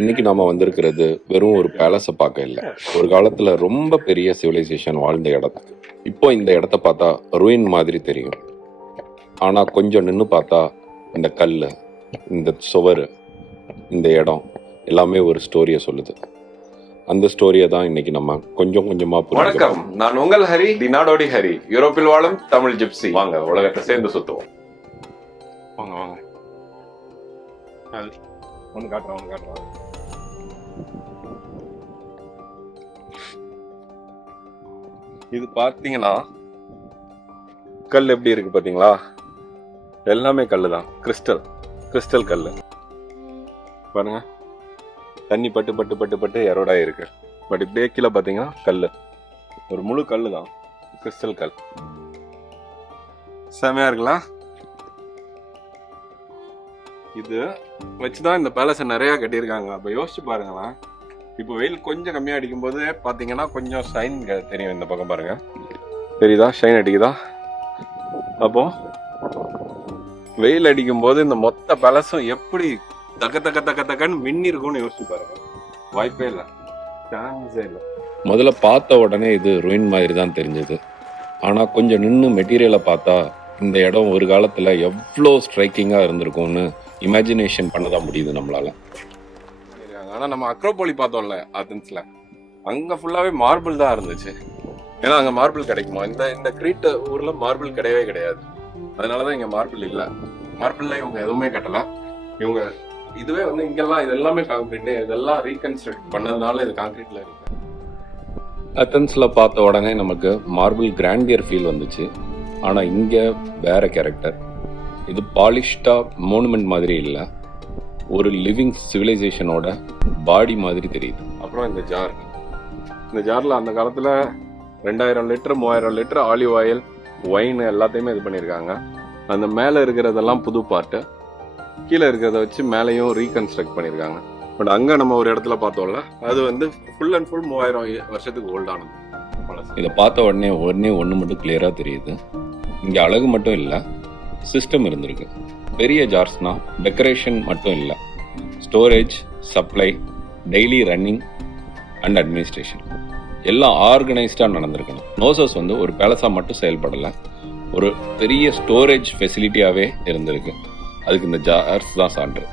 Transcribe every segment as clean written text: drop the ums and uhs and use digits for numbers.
இன்னைக்கு நாம வந்திருக்கிறது வெறும் ஒரு பேலஸை பார்க்க இல்லை. ஒரு காலத்துல ரொம்ப பெரிய சிவிலைசேஷன் வாழ்ந்த இடத்துக்கு. இப்போ இந்த இடத்த பார்த்தா ruin மாதிரி தெரியும். ஆனா கொஞ்சம் நின்று பார்த்தா இந்த கல், இந்த சுவர், இந்த இடம் எல்லாமே ஒரு ஸ்டோரியை சொல்லுது. அந்த ஸ்டோரியை தான் இன்னைக்கு நம்ம கொஞ்சம் கொஞ்சமா வணக்கம், நான் உங்கள் ஹரி, தி நாடோடி ஹரி, யூரோப்பில் வாழும் தமிழ் ஜிப்சி. வாங்க உலகத்தை சேர்ந்து சுத்துவோம். வாங்க வாங்க. ஒன்று காட்டுறேன். இது பார்த்தீங்கன்னா கல் எப்படி இருக்கு பார்த்தீங்களா? எல்லாமே கல் தான், கிறிஸ்டல் கல். பாருங்க, தண்ணி பட்டு பட்டு பட்டு பட்டு எரோடா இருக்கு. பட் இப்படியே கீழே பார்த்தீங்கன்னா கல், ஒரு முழு கல் தான், கிறிஸ்டல் கல். செமையா இருக்குல்ல? இது வச்சுதான் இந்த பேலஸை நிறைய கட்டியிருக்காங்க. அப்ப யோசிச்சு பாருங்களேன். இப்போ வெயில் கொஞ்சம் கம்மியா அடிக்கும் போது பாத்தீங்கன்னா கொஞ்சம் ஷைன் தெரியும். இந்த பக்கம் பாருங்க, தெரியுதா? ஷைன் அடிக்குதா? அப்போ வெயில் அடிக்கும் போது இந்த மொத்த பேலஸும் எப்படி தக்க தக்க தக்க தக்கன்னு மின்னி இருக்கும்னு யோசிச்சு பாருங்க. வாய்ப்பே இல்லை, சான்ஸே இல்லை. முதல்ல பார்த்த உடனே இது ruin மாதிரி தான் தெரிஞ்சது. ஆனா கொஞ்சம் நின்று மெட்டீரியலை பார்த்தா இந்த இடம் ஒரு காலத்துல எவ்வளோ ஸ்ட்ரைக்கிங்கா இருந்திருக்கும்னு இமேஜினேஷன் பண்ணதான் முடியுது நம்மளால. ஆனா நம்ம அக்ரோபோலி பார்த்தோம்ல ஆத்தன்ஸ்ல, அங்க ஃபுல்லாவே மார்பிள் தான் இருந்துச்சு. ஏன்னா அங்க மார்பிள் கிடைக்குமா? இந்த கிரீட் ஊர்ல மார்பிள் கிடையவே கிடையாது. அதனாலதான் இங்க மார்பிள் இல்ல. மார்பிள்ல இவங்க எதுவுமே கட்டல. இவங்க இதுவே வந்து இங்கெல்லாம் இது எல்லாமே கான்கிரீட். இதெல்லாம் ரீகன்ஸ்ட்ரக்ட் பண்ணதுனால இது கான்கிரீட்ல இருக்கு. அத்தன்ஸ்ல பார்த்த உடனே நமக்கு மார்பிள் கிராண்டியர் ஃபீல் வந்துச்சு. ஆனா இங்க வேற கேரக்டர். இது பாலிஷ்டா மோனுமெண்ட் மாதிரி இல்லை, ஒரு லிவிங் சிவிலைசேஷனோட பாடி மாதிரி தெரியுது. அப்புறம் இந்த ஜார்ல அந்த காலத்துல 2000 litre 3000 litre olive oil, wine எல்லாத்தையுமே இது பண்ணியிருக்காங்க. அந்த மேலே இருக்கிறதெல்லாம் புது பார்ட்டு, கீழே இருக்கிறத வச்சு மேலேயும் ரீகன்ஸ்ட்ரக்ட் பண்ணியிருக்காங்க. பட் அங்கே நம்ம ஒரு இடத்துல பார்த்தோம்ல, அது வந்து ஃபுல் அண்ட் ஃபுல் 3000 வருஷத்துக்கு ஓல்டானது. இதை பார்த்த உடனே ஒன்று மட்டும் கிளியராக தெரியுது. இங்கே அழகு மட்டும் இல்லை, சிஸ்டம் இருந்திருக்கு. பெரிய ஜார்ஸ்னா டெக்கரேஷன் மட்டும் இல்லை, storage, supply, daily running and administration எல்லாம் ஆர்கனைஸ்டாக நடந்திருக்கணும். நோசஸ் வந்து ஒரு பேலஸாக மட்டும் செயல்படலை, ஒரு பெரிய ஸ்டோரேஜ் ஃபெசிலிட்டியாகவே இருந்திருக்கு. அதுக்கு இந்த ஜார்ஸ் தான் சான்று.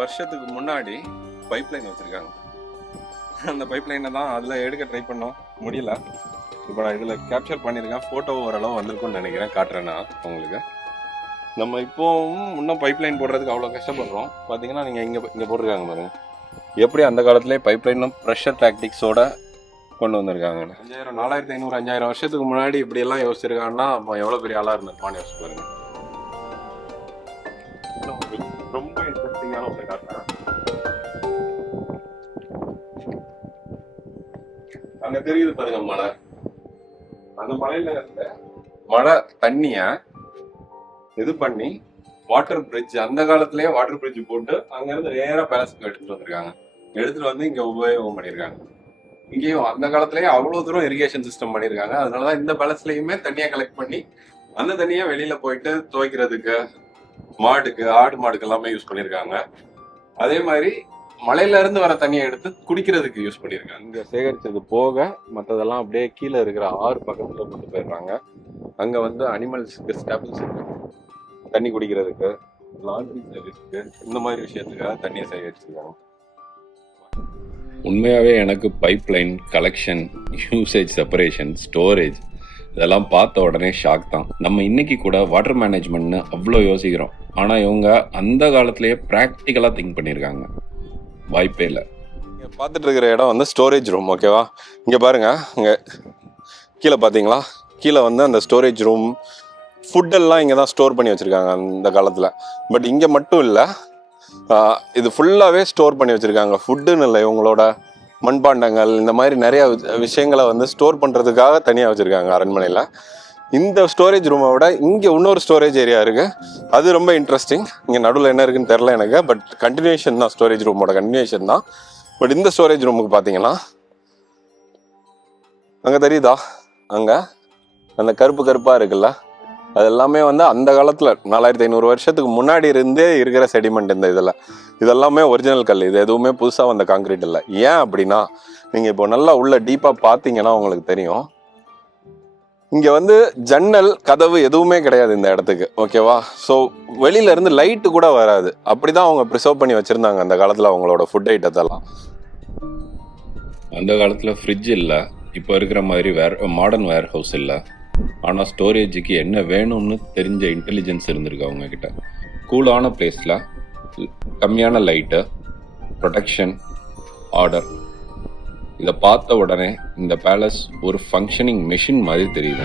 வருஷத்துக்கு முன்னாடி பைப்லைன் வச்சிருக்காங்க. அந்த பைப்லைனை தான் அதில் எடுக்க ட்ரை பண்ணோம், முடியல. இப்போ நான் இதில் கேப்சர் பண்ணியிருக்கேன். ஃபோட்டோ ஓரளவு வந்திருக்கும்னு நினைக்கிறேன், காட்டுறேன்னா உங்களுக்கு. நம்ம இப்போவும் இன்னும் பைப்லைன் போடுறதுக்கு அவ்வளோ கஷ்டப்படுறோம். பார்த்தீங்கன்னா நீங்கள் இங்கே போட்டிருக்காங்க பாருங்க, எப்படி அந்த காலத்திலே பைப்லைனும் ப்ரெஷர் டாக்டிக்ஸோட கொண்டு வந்திருக்காங்க. 5000 4500 5000 வருஷத்துக்கு முன்னாடி இப்படியெல்லாம் யோசிச்சிருக்காங்கன்னா அப்போ எவ்வளோ பெரிய ஆளாக இருந்திருப்பான்னு யோசிச்சு பாருங்க. ரொம்ப இன்ட்ரெஸ்டிங்கான ஒன்று காட்டுறேன். அங்க தெரியுது பாருங்க மழை. அந்த மழையில இருந்த மழை தண்ணிய இது பண்ணி வாட்டர் பிரிட்ஜ், அந்த காலத்திலேயே வாட்டர் பிரிட்ஜ் போட்டு அங்க இருந்து நேரா பேலஸ்க்கு எடுத்துட்டு வந்திருக்காங்க. எடுத்துட்டு வந்து இங்க உபயோகம் பண்ணிருக்காங்க. இங்கேயும் அந்த காலத்திலேயே அவ்வளவு தூரம் இரிகேஷன் சிஸ்டம் பண்ணிருக்காங்க. அதனாலதான் இந்த பேலஸ்லயுமே தண்ணியை கலெக்ட் பண்ணி அந்த தண்ணியை வெளியில போயிட்டு துவைக்கிறதுக்கு, மாடுக்கு, ஆடு மாடுக்கு எல்லாமே யூஸ் பண்ணிருக்காங்க. அதே மாதிரி மலையில இருந்து வர தண்ணியை எடுத்து குடிக்கிறதுக்கு யூஸ் பண்ணிருக்காங்க. இங்க சேகரிச்சது போக மற்றதெல்லாம் அப்படியே கீழே இருக்கிற ஆறு பக்கத்துல கொண்டு போயிடுறாங்க. அங்க வந்து அனிமல்ஸ்க்கு ஸ்டேபிள்ஸ் இருக்கு, தண்ணி குடிக்கிறதுக்கு, லாண்ட்ரி சர்வீஸ்க்கு, இந்த மாதிரி விஷயத்துக்காக தண்ணியை சேகரிச்சிருக்காங்க. உண்மையாவே எனக்கு pipeline, collection, usage, separation, storage இதெல்லாம் பார்த்த உடனே ஷாக் தான். நம்ம இன்னைக்கு கூட வாட்டர் மேனேஜ்மெண்ட்னு அவ்வளோ யோசிக்கிறோம். ஆனால் இவங்க அந்த காலத்திலேயே ப்ராக்டிக்கலாக திங்க் பண்ணியிருக்காங்க. வாய்ப்பே இல்லை. இங்கே பார்த்துட்டு இருக்கிற இடம் வந்து ஸ்டோரேஜ் ரூம், ஓகேவா? இங்கே பாருங்க, இங்கே கீழே பார்த்தீங்களா? கீழே வந்து அந்த ஸ்டோரேஜ் ரூம், ஃபுட்டெல்லாம் இங்கே தான் ஸ்டோர் பண்ணி வச்சுருக்காங்க அந்த காலத்தில். பட் இங்கே மட்டும் இல்லை, இது ஃபுல்லாகவே ஸ்டோர் பண்ணி வச்சுருக்காங்க. ஃபுட்டுன்னு இல்லை, இவங்களோட மண்பாண்டங்கள், இந்த மாதிரி நிறைய விஷயங்களை வந்து ஸ்டோர் பண்ணுறதுக்காக தனியாக வச்சுருக்காங்க அரண்மனையில். இந்த ஸ்டோரேஜ் ரூமை விட இங்கே இன்னொரு ஸ்டோரேஜ் ஏரியா இருக்குது, அது ரொம்ப இன்ட்ரெஸ்டிங். இங்கே நடுவில் என்ன இருக்குன்னு தெரில எனக்கு, பட் கண்டினியூஷன் தான், ஸ்டோரேஜ் ரூமோட கண்டினியூஷன் தான். பட் இந்த ஸ்டோரேஜ் ரூமுக்கு பார்த்தீங்கன்னா அங்கே தெரியுதா, அங்கே அந்த கருப்பு கருப்பாக இருக்குல்ல, அது எல்லாமே வந்து அந்த காலத்தில் 4500 வருஷத்துக்கு முன்னாடி இருந்தே இருக்கிற செடிமெண்ட். இந்த இதெல்லாமே ஒரிஜினல் கல். இது எதுவுமே புதுசாக வந்த காங்கிரீட் இல்லை. ஏன் அப்படின்னா, நீங்கள் இப்போ நல்லா உள்ள டீப்பாக பார்த்தீங்கன்னா உங்களுக்கு தெரியும், இங்கே வந்து ஜன்னல் கதவு எதுவுமே கிடையாது இந்த இடத்துக்கு, ஓகேவா? ஸோ வெளியிலேருந்து லைட்டு கூட வராது. அப்படி தான் அவங்க ப்ரிசர்வ் பண்ணி வச்சுருந்தாங்க அந்த காலத்தில் அவங்களோட ஃபுட் ஐட்டத்தெல்லாம். அந்த காலத்தில் ஃப்ரிட்ஜ் இல்லை, இப்போ இருக்கிற மாதிரி மாடர்ன் வேர் ஹவுஸ் இல்லை. ஆனால் ஸ்டோரேஜுக்கு என்ன வேணும்னு தெரிஞ்ச இன்டெலிஜென்ஸ் இருந்திருக்கு அவங்கக்கிட்ட. கூலான பிளேஸில் கம்மியான லைட்டு, ப்ரொடெக்ஷன், ஆர்டர். இதை பார்த்த உடனே இந்த பேலஸ் ஒரு ஃபங்க்ஷனிங் மெஷின் மாதிரி தெரியுது.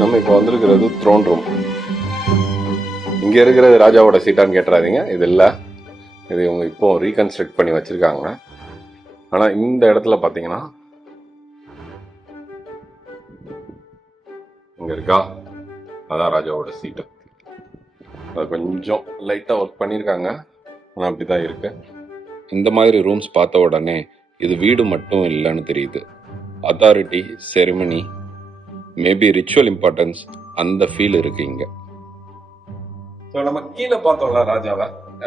நம்ம இப்போ வந்திருக்கிறது த்ரோன் ரூம். இங்கே இருக்கிறது ராஜாவோட சீட்டான்னு கேட்டுறாதீங்க, இது இல்லை. இது இவங்க இப்போ ரீகன்ஸ்ட்ரக்ட் பண்ணி வச்சுருக்காங்க. ஆனால் இந்த இடத்துல பார்த்தீங்கன்னா இங்கே இருக்கா, அதான் ராஜாவோட சீட்டு. அது கொஞ்சம் லைட்டாக ஒர்க் பண்ணியிருக்காங்க, ஆனால் அப்படி தான் இருக்கு. இந்த மாதிரி ரூம்ஸ் பார்த்த உடனே இது வீடு மட்டும் இல்லைன்னு தெரியுது. Authority, ceremony, maybe ritual importance, அந்த ஃபீல் இருக்கு இங்க. ஸோ நம்ம கீழே பார்த்தோம்ல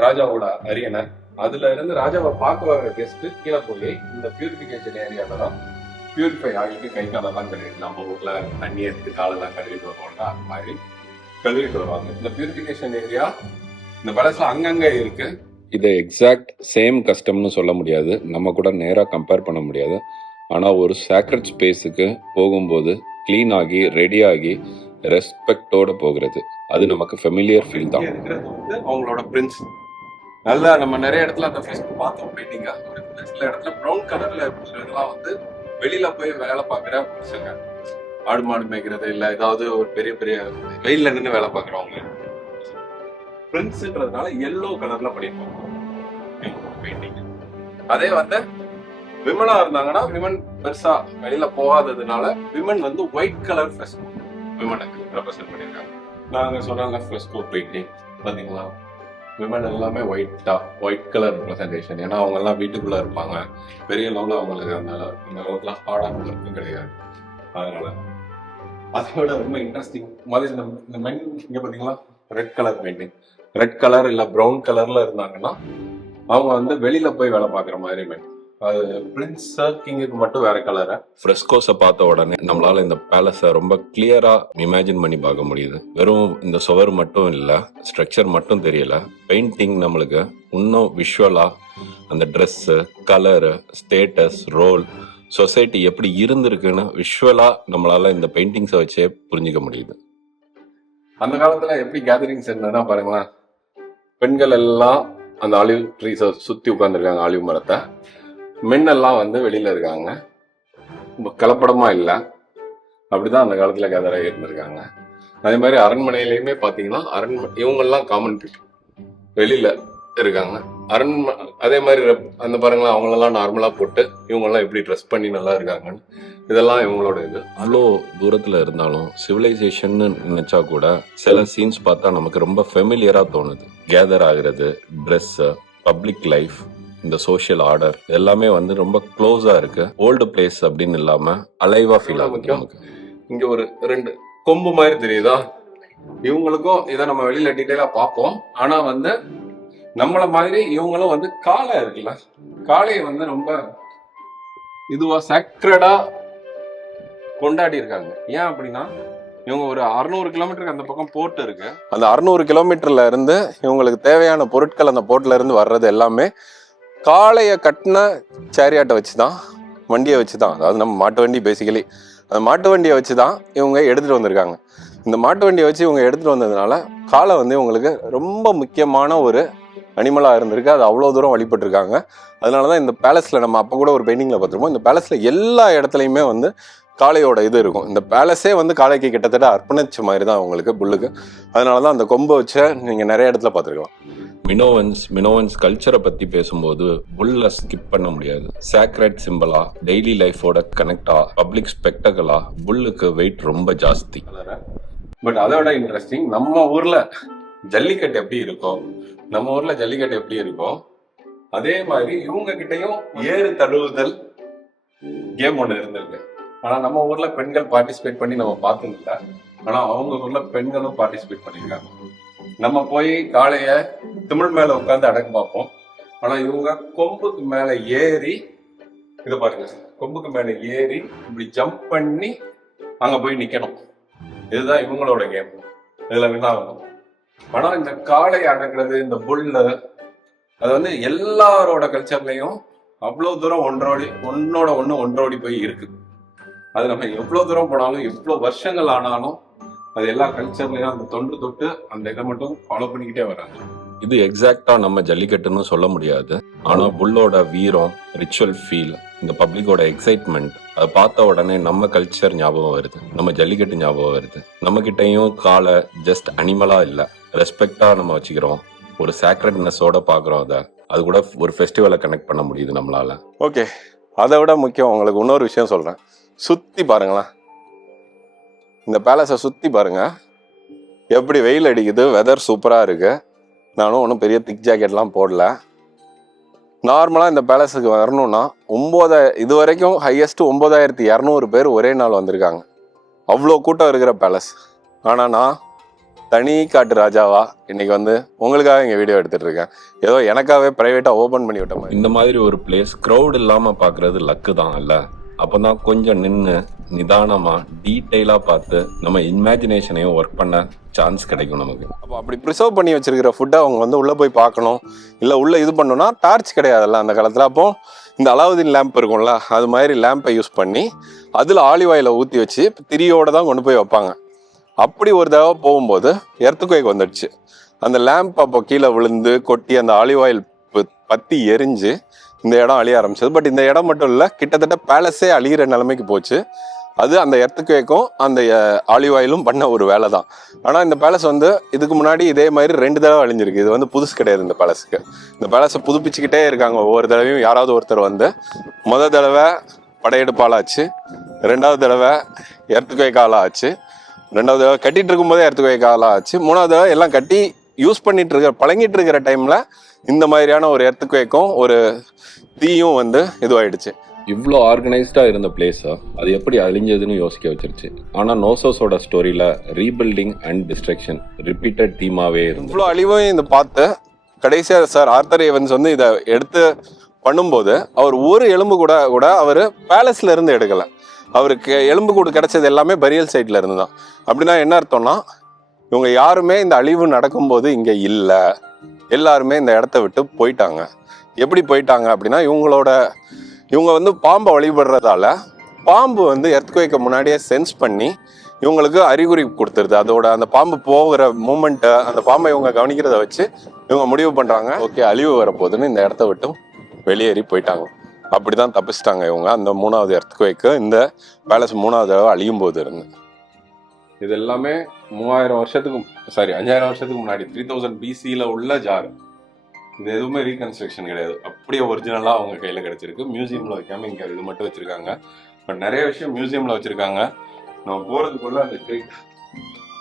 ராஜாவோட அரியணை, அதுல இருந்து ராஜாவை பார்க்க வர கெஸ்ட் கீழே போய் இந்த பியூரிஃபிகேஷன் ஏரியால தான் பியூரிஃபை ஆகிட்டு கை காலெல்லாம் கழுவிட்டு, நம்ம ஊர்ல தண்ணி எடுத்து காலெல்லாம் கழுவிட்டு வருவாங்க, அந்த மாதிரி கழுவிட்டு வருவாங்க. இந்த பியூரிஃபிகேஷன் ஏரியா இந்த பேலஸ்ல அங்கங்க இருக்கு. இதை எக்ஸாக்ட் சேம் கஸ்டம்னு சொல்ல முடியாது, நம்ம கூட நேராக கம்பேர் பண்ண முடியாது. ஆனால் ஒரு சேக்ரெட் ஸ்பேஸுக்கு போகும்போது க்ளீன் ஆகி ரெடி ஆகி ரெஸ்பெக்டோட போகிறது, அது நமக்கு ஃபெமிலியர் ஃபீல் தான். இருக்கிறது வந்து அவங்களோட பிரின்ஸ். நல்லா நம்ம நிறைய இடத்துல அந்த ஃபெஸ்ட் பார்த்தோம் பெயிண்டிங்க. சில இடத்துல ப்ரௌன் கலர்ல இருக்கிறதெல்லாம் வந்து வெளியில போய் வேலை பார்க்குற புருஷங்க, ஆடு மாடு மேய்க்கிறது இல்லை ஏதாவது ஒரு பெரிய பெரிய வெயில்ல நின்று வேலை பார்க்குறவங்க. பிரின்ஸ்ன்றதுனால எல்லோ கலர்ல பண்ணிருப்பாங்க பெயிண்டிங். அதே வந்து விமனா இருந்தாங்கன்னா விமன் பெருசா வெளியில போகாததுனால விமன் வந்து ஒயிட் கலர் ஃப்ரெஸ்கோ விமனுக்கு ரெப்ரசென்ட் பண்ணியிருக்காங்க. நாங்க சொன்னாங்க ஃப்ரெஸ்கோ பெயிண்டிங் பாத்தீங்களா, விமன் எல்லாமே ஒயிட் கலர் ரெப்ரசன்டேஷன். ஏன்னா அவங்க எல்லாம் வீட்டுக்குள்ள இருப்பாங்க, பெரிய லெவலில் அவங்களுக்கு அந்த அளவுக்குலாம் ஹார்டாக இருக்கும் கிடையாது. அதனால அதோட ரொம்ப இன்ட்ரெஸ்டிங் மாதிரி இந்த மென் இங்க பாத்தீங்களா red colour painting. Red colour இல்ல ப்ரௌன் கலர்ல இருந்தாங்கன்னா அவங்க வந்து வெளியில போய் வேலை பார்க்குற மாதிரி மென். அது பிரின்ஸ் கிங்குக்கு மட்டும் வேற கலரை. ஃப்ரெஸ்கோஸை பார்த்த உடனே நம்மளால இந்த பேலஸை ரொம்ப கிளியரா இமேஜின் பண்ணி பார்க்க முடியுது. வெறும் இந்த சுவர் மட்டும் இல்லை, ஸ்ட்ரக்சர் மட்டும் தெரியல, பெயிண்டிங் நம்மளுக்கு இன்னும் விஷுவலா அந்த dress, colour, status, role, society எப்படி இருந்திருக்குன்னு விஷுவலா நம்மளால இந்த பெயிண்டிங்ஸை வச்சே புரிஞ்சிக்க முடியுது. அந்த காலத்துல எப்படி கேதரிங்ஸ் என்னன்னா பாருங்களேன், பெண்கள் எல்லாம் அந்த ஆலிவ் ட்ரீஸை சுத்தி உட்காந்துருக்காங்க, ஆலிவ் மரத்தை. மென்னெல்லாம் வந்து வெளியில இருக்காங்க, கலப்படமா இல்லை. அப்படிதான் அந்த காலத்துல கேதராக இருந்திருக்காங்க. அதே மாதிரி அரண்மனையிலயுமே பாத்தீங்கன்னா இவங்கெல்லாம் காமன் பீப்புள் வெளியில இருக்காங்க. அதே மாதிரி அந்த பாருங்களா, அவங்களெல்லாம் நார்மலா போட்டு இவங்கெல்லாம் எப்படி ட்ரெஸ் பண்ணி நல்லா இருக்காங்கன்னு, இதெல்லாம் இவங்களோட இது. அவ்வளோ தூரத்துல இருந்தாலும் சிவிலைசேஷன் நினைச்சா கூட சில சீன்ஸ் பார்த்தா நமக்கு ரொம்ப ஃபெமிலியரா தோணுது. கேதர் ஆகுறது, ட்ரெஸ், பப்ளிக் லைஃப், இந்த சோஷியல் ஆர்டர் எல்லாமே வந்து ரொம்ப க்ளோஸா இருக்கு. ஓல்டு பிளேஸ் அப்படின்னு இல்லாம அலைவா ஃபீல் ஆகுது நமக்கு. இங்க ஒரு 2 கொம்பு மாதிரி தெரியுதா, இவங்களுக்கும் இதை நம்ம வெளியில டீட்டெயிலா பார்ப்போம். ஆனா வந்து நம்மள மாதிரி இவங்களும் வந்து காளை இருக்குல்ல, காளையை வந்து ரொம்ப இதுவா சாக்ரடா கொண்டாடி இருக்காங்க. ஏன் அப்படின்னா இவங்க ஒரு 600 கிலோமீட்டருக்கு அந்த பக்கம் போர்ட் இருக்கு. அந்த 600 கிலோமீட்டர்ல இருந்து இவங்களுக்கு தேவையான பொருட்கள் அந்த போர்ட்ல இருந்து வர்றது எல்லாமே காளையை கட்டின சேரியாட்டை வச்சு தான், வண்டியை வச்சு தான், அதாவது நம்ம மாட்டு வண்டி பேசிக்கலி, அந்த மாட்டு வண்டியை வச்சு தான் இவங்க எடுத்துகிட்டு வந்திருக்காங்க. இந்த மாட்டு வண்டியை வச்சு இவங்க எடுத்துகிட்டு வந்ததுனால காளை வந்து இவங்களுக்கு ரொம்ப முக்கியமான ஒரு அனிமலாக இருந்திருக்கு. அது அவ்வளோ தூரம் வழிபட்டிருக்காங்க. அதனால தான் இந்த பேலஸில் நம்ம அப்போ கூட ஒரு பெயிண்டிங்கில் பார்த்துருப்போம், இந்த பேலஸில் எல்லா இடத்துலையுமே வந்து காளையோட இது இருக்கும். இந்த பேலஸே வந்து காளைக்கு கிட்டத்தட்ட அர்ப்பணிச்ச மாதிரி தான் அவங்களுக்கு, புல்லுக்கு. அதனால தான் அந்த கொம்பை வச்சு நீங்கள் நிறைய இடத்துல பார்த்துருக்கலாம். மினோவன்ஸ் கல்ச்சரை பற்றி பேசும்போது புல்லை ஸ்கிப் பண்ண முடியாது. சேக்ரெட் சிம்பிளா, டெய்லி லைஃபோட கனெக்டா, பப்ளிக் ஸ்பெக்டகலா, புல்லுக்கு வெயிட் ரொம்ப ஜாஸ்தி. பட் அதோட இன்ட்ரெஸ்டிங் நம்ம ஊர்ல ஜல்லிக்கட்டு எப்படி இருக்கோ அதே மாதிரி இவங்க கிட்டயும் ஏறு தழுவுதல் கேம் ஒண்ணு இருந்திருக்கு. ஆனா நம்ம ஊர்ல பெண்கள் பார்ட்டிசிபேட் பண்ணி நம்ம பார்த்ததில்ல. ஆனா அவங்க ஊர்ல பெண்களும் பார்ட்டிசிபேட் பண்ணிருக்காங்க. நம்ம போய் காளைய திமிழ் மேல உட்காந்து அடக்க பார்ப்போம். ஆனா இவங்க கொம்புக்கு மேல ஏறி, இதை பாருங்க, கொம்புக்கு மேல ஏறி இப்படி ஜம்ப் பண்ணி அங்க போய் நிக்கணும். இதுதான் இவங்களோட கேம். இதுல வின் ஆகணும். ஆனா இந்த காளை அடக்குறது, இந்த புல்ல, அது வந்து எல்லாரோட கல்ச்சர்லயும் அவ்வளவு தூரம் ஒன்றோடி போய் இருக்கு. அது நம்ம எவ்வளவு தூரம் போனாலும், எவ்வளவு வருஷங்கள் ஆனாலும், அது எல்லா கல்ச்சர்லயும் அந்த தொன்று தொட்டு அந்த இதை மட்டும் ஃபாலோ பண்ணிக்கிட்டே வராங்க. இது எக்ஸாக்டா நம்ம ஜல்லிக்கட்டுன்னு சொல்ல முடியாது. ஆனா புல்லோட வீரம், ரிச்சுவல் ஃபீல், இந்த பப்ளிக்கோட எக்ஸைட்மெண்ட், அதை பார்த்த உடனே நம்ம கல்ச்சர் ஞாபகம் வருது, நம்ம ஜல்லிக்கட்டு ஞாபகம் வருது. நம்ம கிட்டையும் காலை ஜஸ்ட் அனிமலா இல்ல, ரெஸ்பெக்டா நம்ம வச்சுக்கிறோம். ஒரு சாக்ரெட்னஸோட பாக்குறோம். அது கூட ஒரு ஃபெஸ்டிவலை கனெக்ட் பண்ண முடியுது நம்மளால. ஓகே, அதை விட முக்கியம் உங்களுக்கு இன்னொரு விஷயம் சொல்றேன். சுத்தி பாருங்களேன், இந்த பேலஸை சுத்தி பாருங்க, எப்படி வெயில் அடிக்குது, வெதர் சூப்பரா இருக்கு. நானும் ஒன்றும் பெரிய திக் ஜாக்கெட்லாம் போடல. நார்மலாக இந்த பேலஸுக்கு வரணும்னா இது வரைக்கும் ஹையஸ்ட் 9200 பேர் ஒரே நாள் வந்திருக்காங்க. அவ்வளோ கூட்டம் இருக்கிற பேலஸ். ஆனால் நான் தனி காட்டு ராஜாவா இன்னைக்கு வந்து உங்களுக்காக இங்கே வீடியோ எடுத்துட்டு இருக்கேன். ஏதோ எனக்காகவே ப்ரைவேட்டாக ஓப்பன் பண்ணி விட்ட மாதிரி. இந்த மாதிரி ஒரு பிளேஸ் க்ரௌட் இல்லாமல் பார்க்குறது லக்கு தான் இல்லை? அப்போதான் கொஞ்சம் நின்று நிதானமாக டீட்டெயிலாக பார்த்து நம்ம இமேஜினேஷனையும் ஒர்க் பண்ண சான்ஸ் கிடைக்கும் நமக்கு. அப்போ அப்படி ப்ரிசர்வ் பண்ணி வச்சிருக்கிற ஃபுட்டை அவங்க வந்து உள்ளே போய் பார்க்கணும். இல்லை உள்ளே இது பண்ணணும்னா டார்ச் கிடையாதுல்ல அந்த காலத்தில். அப்போ இந்த அலாவுதீன் லேம்ப் இருக்கும்ல, அது மாதிரி லேம்பை யூஸ் பண்ணி அதில் ஆலிவ் ஆயிலை ஊற்றி வச்சு திரியோடு தான் கொண்டு போய் வைப்பாங்க. அப்படி ஒரு தடவை போகும்போது எர்த்குவேக் வந்துடுச்சு. அந்த லேம்ப் அப்போ கீழே விழுந்து கொட்டி அந்த ஆலிவ் ஆயில் பற்றி எரிஞ்சு இந்த இடம் அழிய ஆரம்பிச்சது. பட் இந்த இடம் மட்டும் இல்லை, கிட்டத்தட்ட பேலஸே அழிகிற நிலைமைக்கு போச்சு. அது அந்த எர்த்குவேக்கும் அந்த ஆலிவ் ஆயிலும் பண்ண ஒரு வேலை தான். ஆனால் இந்த பேலஸ் வந்து இதுக்கு முன்னாடி இதே மாதிரி 2 தடவை அழிஞ்சிருக்கு. இது வந்து புதுசு கிடையாது இந்த பேலஸுக்கு. இந்த பேலஸை புதுப்பிச்சுக்கிட்டே இருக்காங்க. ஒவ்வொரு தடவையும் யாராவது ஒருத்தர் வந்து முதல் தடவை படையெடுப்பால் ஆச்சு, 2வது தடவை எர்த்குவேக்கால ஆச்சு, 2வது தடவை கட்டிட்டு இருக்கும்போதே எர்த்குவேக்கால ஆச்சு, 3வது தடவை எல்லாம் கட்டி யூஸ் பண்ணிட்டு பழங்கிட்டு இருக்கிற டைம்ல இந்த மாதிரியான ஒரு எர்த்குவேக்கும் ஒரு தீயும் வந்து இதுவாயிடுச்சு. இவ்வளோ ஆர்கனைஸ்டா இருந்த பிளேஸை அது எப்படி அழிஞ்சதுன்னு யோசிக்க வச்சிருச்சு. ஆனா நோசோஸோட ஸ்டோரியில ரீபில்டிங் அண்ட் டிஸ்ட்ரக்ஷன் ரிப்பீட்டட் தீமாவே இருந்து இவ்வளோ அழிவையும் இந்த பார்த்து கடைசியாக சார் ஆர்தர் ஏவன்ஸ் வந்து இதை எடுத்து பண்ணும்போது அவர் ஒரு எலும்பு கூட அவர் பேலஸ்ல இருந்து எடுக்கல. அவருக்கு எலும்பு கூடு கிடைச்சது எல்லாமே பரியல் சைட்ல இருந்து தான். அப்படின்னா என்ன அர்த்தம்னா, இவங்க யாருமே இந்த அழிவு நடக்கும்போது இங்க இல்லை, எல்லாருமே இந்த இடத்த விட்டு போயிட்டாங்க. எப்படி போயிட்டாங்க அப்படின்னா, இவங்க வந்து பாம்பை வழிபடுறதால பாம்பு வந்து எர்த்குவேக்க முன்னாடியே சென்ஸ் பண்ணி இவங்களுக்கு அறிகுறி கொடுத்துருது. அதோட அந்த பாம்பு போகிற மூமெண்ட்டை, அந்த பாம்பை இவங்க கவனிக்கிறத வச்சு இவங்க முடிவு பண்றாங்க, ஓகே அழிவு வரப்போகுதுன்னு இந்த இடத்த விட்டு வெளியேறி போயிட்டாங்க. அப்படிதான் தப்பிச்சிட்டாங்க இவங்க. அந்த 3வது எர்த்குவேக்கு இந்த பேலஸ் 3வது தடவை அழியும் போது இருந்து. இது எல்லாமே 5000 வருஷத்துக்கு முன்னாடி 3000 BCல உள்ள ஜார். இது எதுவுமே ரீகன்ஸ்ட்ரக்ஷன் கிடையாது, அப்படியே ஒரிஜினலா அவங்க கையில கிடைச்சிருக்கு. மியூசியம்ல வைக்காம இங்க இது மட்டும் வச்சிருக்காங்க. பட் நிறைய விஷயம் மியூசியம்ல வச்சிருக்காங்க. நம்ம போறதுக்குள்ள அந்த கிரேட்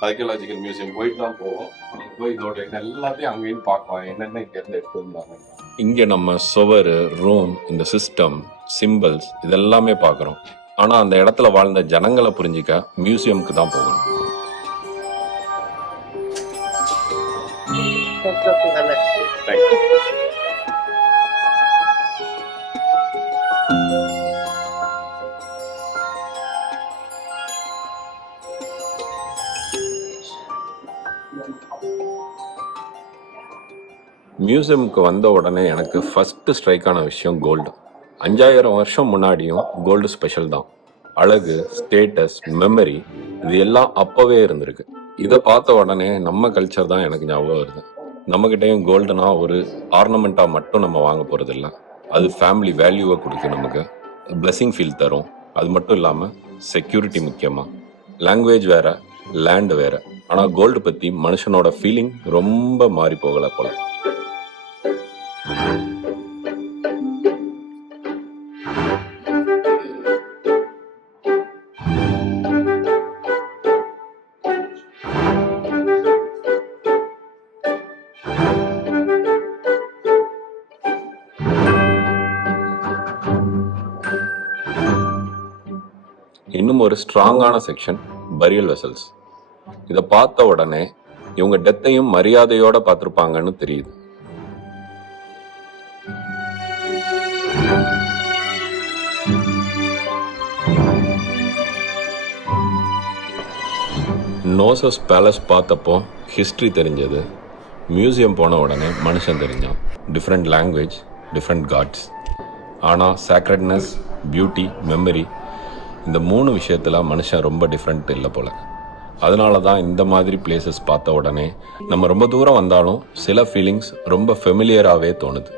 ஆர்கியாலஜிக்கல் மியூசியம் போயிட்டு தான் போவோம். அங்கே போய் இதோட எல்லாத்தையும் அங்கேயும் பார்க்கலாம், என்னென்ன இங்க இருந்து எடுத்து வந்தாங்க. இங்க நம்ம சுவர், ரூம், இந்த சிஸ்டம், சிம்பிள்ஸ் இதெல்லாமே பார்க்குறோம். ஆனா அந்த இடத்துல வாழ்ந்த ஜனங்களை புரிஞ்சிக்க மியூசியம்க்கு தான் போகணும். மியூசியமுக்கு வந்த உடனே எனக்கு ஃபர்ஸ்ட் ஸ்ட்ரைக்கான விஷயம் கோல்டு. 5000 வருஷம் முன்னாடியும் கோல்டு ஸ்பெஷல் தான். அழகு, ஸ்டேட்டஸ், மெமரி இது எல்லாம் அப்பவே இருந்திருக்கு. இதை பார்த்த உடனே நம்ம கல்ச்சர் தான் எனக்கு ஞாபகம் வருது. நம்மகிட்டையும் கோல்டுனா ஒரு ஆர்னமெண்டா மட்டும் நம்ம வாங்க போறது இல்லை, அது ஃபேமிலி வேல்யூவை கொடுக்கும், நமக்கு பிளெஸிங் ஃபீல் தரும். அது மட்டும் இல்லாமல் செக்யூரிட்டி முக்கியமா. லாங்குவேஜ் வேற, லேண்ட் வேற, ஆனால் கோல்டு பற்றி மனுஷனோட ஃபீலிங் ரொம்ப மாறி போகலை போல. இன்னும் ஒரு ஸ்ட்ராங்கான செக்ஷன் பரியல் வெசல்ஸ். இதை பார்த்த உடனே இவங்க டெத்தையும் மரியாதையோட பார்த்துருப்பாங்கன்னு தெரியுது. நோசஸ் பேலஸ் பார்த்தப்போ ஹிஸ்ட்ரி தெரிஞ்சது. மியூசியம் போன உடனே மனுஷன் தெரிஞ்சான். Different language, different gods. ஆனால் சேக்ரட்னஸ், பியூட்டி, மெமரி, இந்த 3 விஷயத்தில் மனுஷன் ரொம்ப டிஃப்ரெண்ட் இல்லை போல. அதனால தான் இந்த மாதிரி பிளேசஸ் பார்த்த உடனே நம்ம ரொம்ப தூரம் வந்தாலும் சில ஃபீலிங்ஸ் ரொம்ப ஃபெமிலியராகவே தோணுது.